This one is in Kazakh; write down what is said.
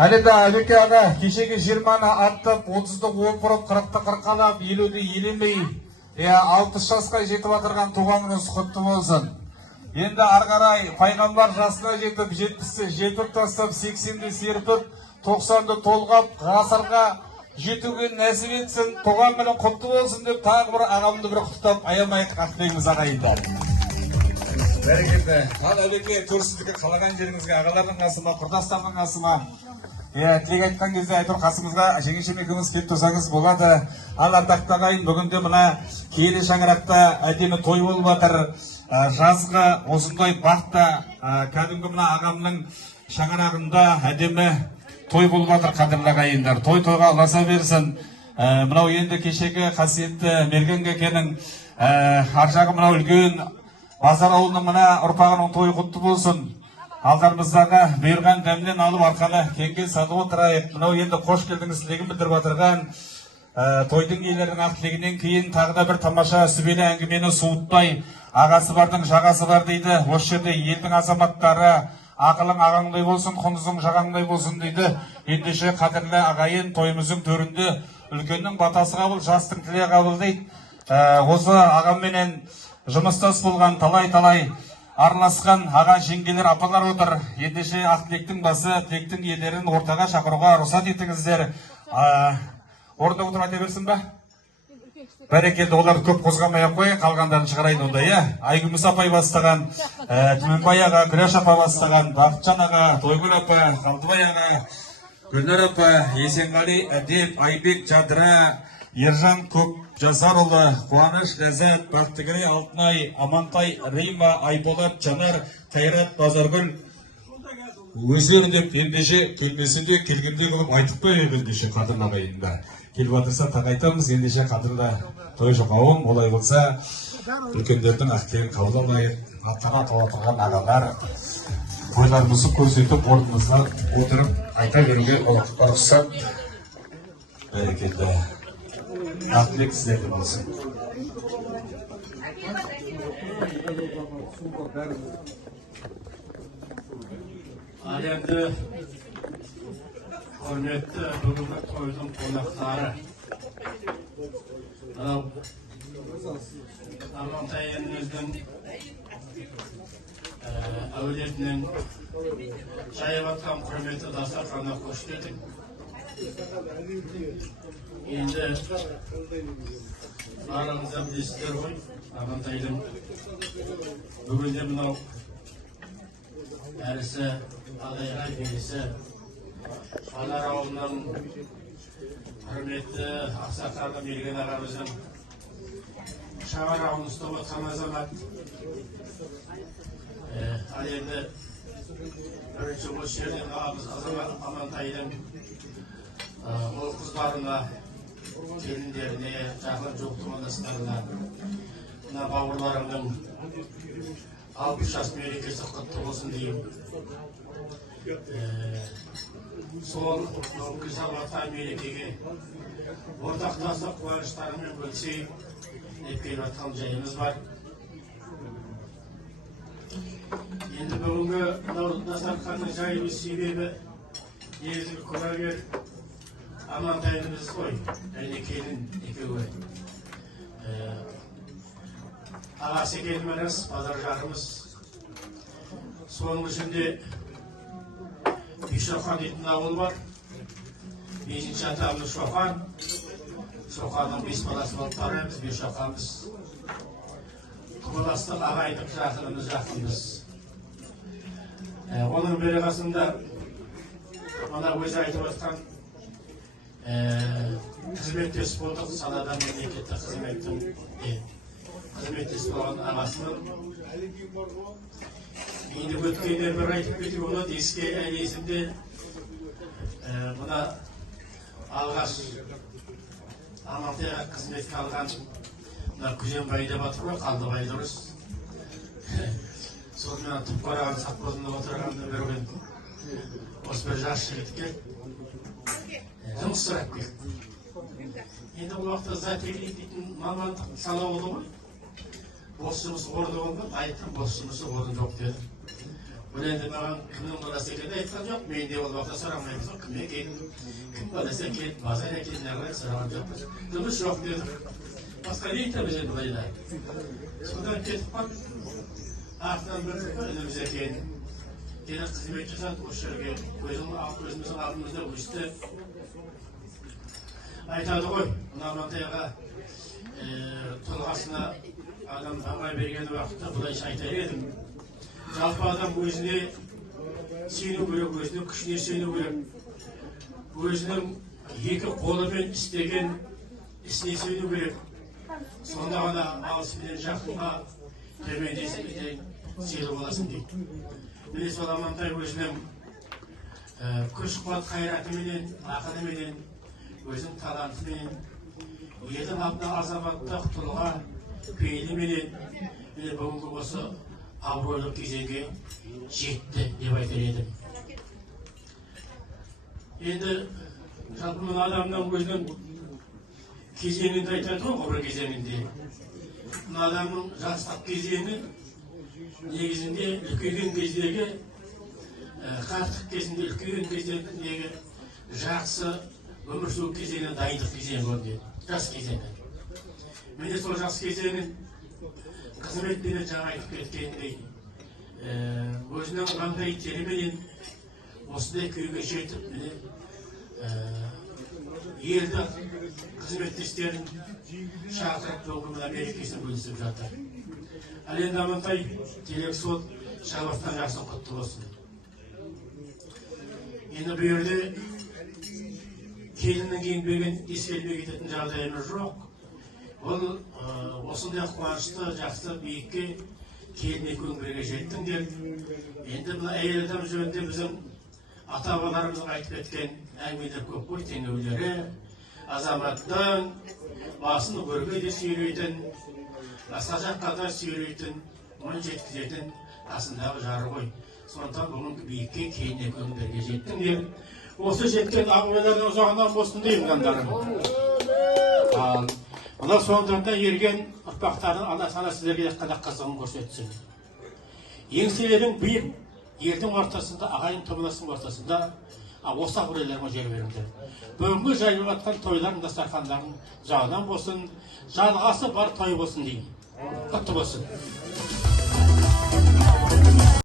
Әлі да Әбеке аға кешегі 20-ны аттып, 30-ды опырып, 40-ты қырқалап, 50-ді елемей, 60 жасқа жетіп атырған туғаныңыз құтты болсын. Енді арғарай пайғамбар жасына жетіп, 70-ті жетіп тастап, 80-ді серпіп, 90-ды толғап, ғасырға жетуге нәсіп етсін, туған күні құтты болсын деп, тағы бір ағамды бір құттықтап, аямай қақтаймыз ағайындар. Бәрекелді. Ал Әбеке көрсіздікі қалаған жеріңізге, ағалардың қасыма, құрдастардың қасыма, тілек айтқан кезде айтыр қасымызға жеңешем екеуміз келіп тұрсаңыз болады. Ал ардақты ағайын, бүгінде мына киелі шаңырақта әдемі той болып жатыр. Жазғы осындай бақта кәдімгі мына ағамның шаңырағында әдемі той болып жатыр, қадірлі ағайындар. Той-тойға ұласа берсін. Мынау енді кешегі қасиетті Мерген кекенің ар жағы мынау үлкен Базар ауылының мына ұрпағының тойы құтты болсын. Алдарымыздағы бұйырған дәмнен алып арқаны кеңге сатып отырайық. Мынау енді қош келдіңіз тілегін білдіріп отырған тойдың иелерінің ақ тілегінен кейін тағы да бір тамаша сүбелі әңгімені суытпай, ағасы бардың жағасы бар дейді. Осы жерде елдің азаматтары ақылың ағаңдай болсын, құндызың жағаңдай болсын дейді. Ендеше қадірлі ағайын, тойымыздың төрінде үлкеннің батасы қабыл, жастың тілегі қабыл дейді. Осы ағамменен жұмыстас болған талай-талай араласқан аға жеңгелер апалар отыр. Ендеше ақ тілектің басы, тілектің иелерін ортаға шақыруға рұқсат етіңіздер. Орында отырып айта берсін ба? Бәрекелді, оларды көп қозғамай-ақ қой, қалғандарын шығарайын онда, Айгүміс апай бастаған, Түменбай аға, Күреш апа бастаған, Бақытжан аға, Тойгүл апа, Қалдыбай аға, Гүлнар апа, Есенғали, Әдеп, Айбек, Жадыра, Ержан Көк Жасарұлы, Қуаныш, Ләззат, Бақтыгерей, Алтынай, Амантай, Рима, Айболат, Жанар, Қайрат, Базаргүл өздері деп ендеше келмесінде келгенде қылып айтып қойып ендеше қадірлі ағайындар. Келіп жатырса тағайтамыз, ендеше қадірлі той жұқауым, олай болса үлкендердің ақ тілегін қабыл алайық. Аттана тола тұрған ағалар ойларымызды көрсетіп, орнымызға отырып айта беруге рұқсат. Бәрекелді. Ақ тілек сіздерде болсын. Ал енді құрметті бүгінгі тойдың қонақтары, мынау Амантай еніміздің әулетінен жайып атқан құрметті дастарханына қош келдік. Енді барлығыңызда білесіздер ғой, Амантайдың бүгінде мынау әрісі Адайға белесі Анар ауылының құрметті ақсақалы Мерген ағамыздың шағарауын ұстап отқан азамат. Ал енді бірінші осы жерден азамат Амантайдың ол қыздарына, келіндеріне, жақын жоқ туғандастарына, мына бауырларымның 60 жас мерекесі құтты болсын деймін. Сол күзап атқан мерекеге ортақтасып қуаныштарымен бөлісейік деп келіп жатқан жайымыз бар. Енді бүгінгі дастарханның жайылу себебі негізгі куәгер Амантайымыз ғой, және келін екеуі. Ағасы келмеңіз, базар жағымыз. Соның ішінде Бейшоқан дейтін ауыл бар. 5-ші атамыз Шоқан. Шоқанның 5 баласы болып тараймыз, Бейшоқанымыз. Құбыластық ағайдық жақынымыз. Оның бері қасында мына өзі айтып отқан қызметтес болдық, салада мемлекеттік қызметтес болған ағасының. Енді өткендер бір айтып кетіп болады, еске әлі есімде мына алғаш Амантайға қызметке алған мына Күзембай деп атыр ғой, Қалдыбай дұрыс. Сонымен тұп қараған сапқозында отырғанда бір күн осы бір жас жігітке жұмыс сұрап кетті. Енді бұл уақытта затегілік дейтін мамандық санаулы ғой. Бос жұмыс орны болған, айттым, бос жұмысы орны жоқ деді. Бұл енді маған кімнің баласы екенін айтқан жоқ, мен де ол уақытта сұрамаймыз, кім екенін, кім баласы екенін, базар екенін ағылай сұраған жоқпыз. Дыбыс жоқ дедік. Басқа не айтамыз енді былайда. Содан кетіп қалып, артынан білдік қой ініміз екенін. Енді қызмет жасады осы жерге, өзіміздің алдымызда өсті. Айтады ғой, мына Амантайға тұлғасына адам баға берген уақытта бұлайша айтар едім. Жалпы адам өзіне сену керек, өзінің күшіне сену керек. Өзінің екі қолымен істеген ісіне сену керек. Сонда ғана алысыменен жақынға төмендесіменен сыйлы боласың дейді. Міне сол Амантай өзінің күш-қуат қайратыменен, ақылыменен, өзінің талантыменен, елдің алдына азаматтық тұлға пейіліменен бүгінгі осы абыройлы кезеңге жетті деп айтар едім. Енді жалпы мына адамның өзінің кезеңінде айтады ғой, ғұмыр кезеңінде. Мына адамның жастық кезеңі негізінде үлкейген кездегі, қарттық кезінде үлкейген кездегі жақсы өмір сүру кезеңіне дайындық кезеңі ғой дейді. Жас кезеңі. Міне сол жас кезеңін қызметпенен жаңа айтып кеткендей, өзінің маңдай теріменен осындай күйге жетіп, елді қызметтестерін шақырып бүгінгі мерекесін бөлісіп жатыр. Ал енді Амантай телек сол шабақтан жақсы құтты болсын. Енді бұл жерде келіннің еңбегін ескермей кететін жағдайымыз жоқ. Ол осындай қуанышты, жақсы биікке келін екеуің бірге жеттіңдер. Енді бұл әйел адам жөнінде біздің ата-бабаларымыз айтып кеткен әңгімелер көп қой, теңеулері. Азаматтың басын өрге де сүйрейтін, басқа жаққа да сүйрейтін, мұн жеткізетін қасындағы жары ғой. Сондықтан бүгінгі биікке келін екеуің бірге жеттіңдер. Осы жеткен ағыбайлардың ұзағынан болсын деймін жандарым. Мына соңдарында ерген ұрпақтарын ана-сана сіздерге қана қызығын көрсетсін. Еңселерің биік, елдің ортасында, ағайын тұмыласының ортасында осы ағыбайларға жер беріңдер. Бүгінгі жайылып жатқан тойлардың дастархандарының жағынан болсын, жалғасы бар той болсын деймін. Құтты болсын.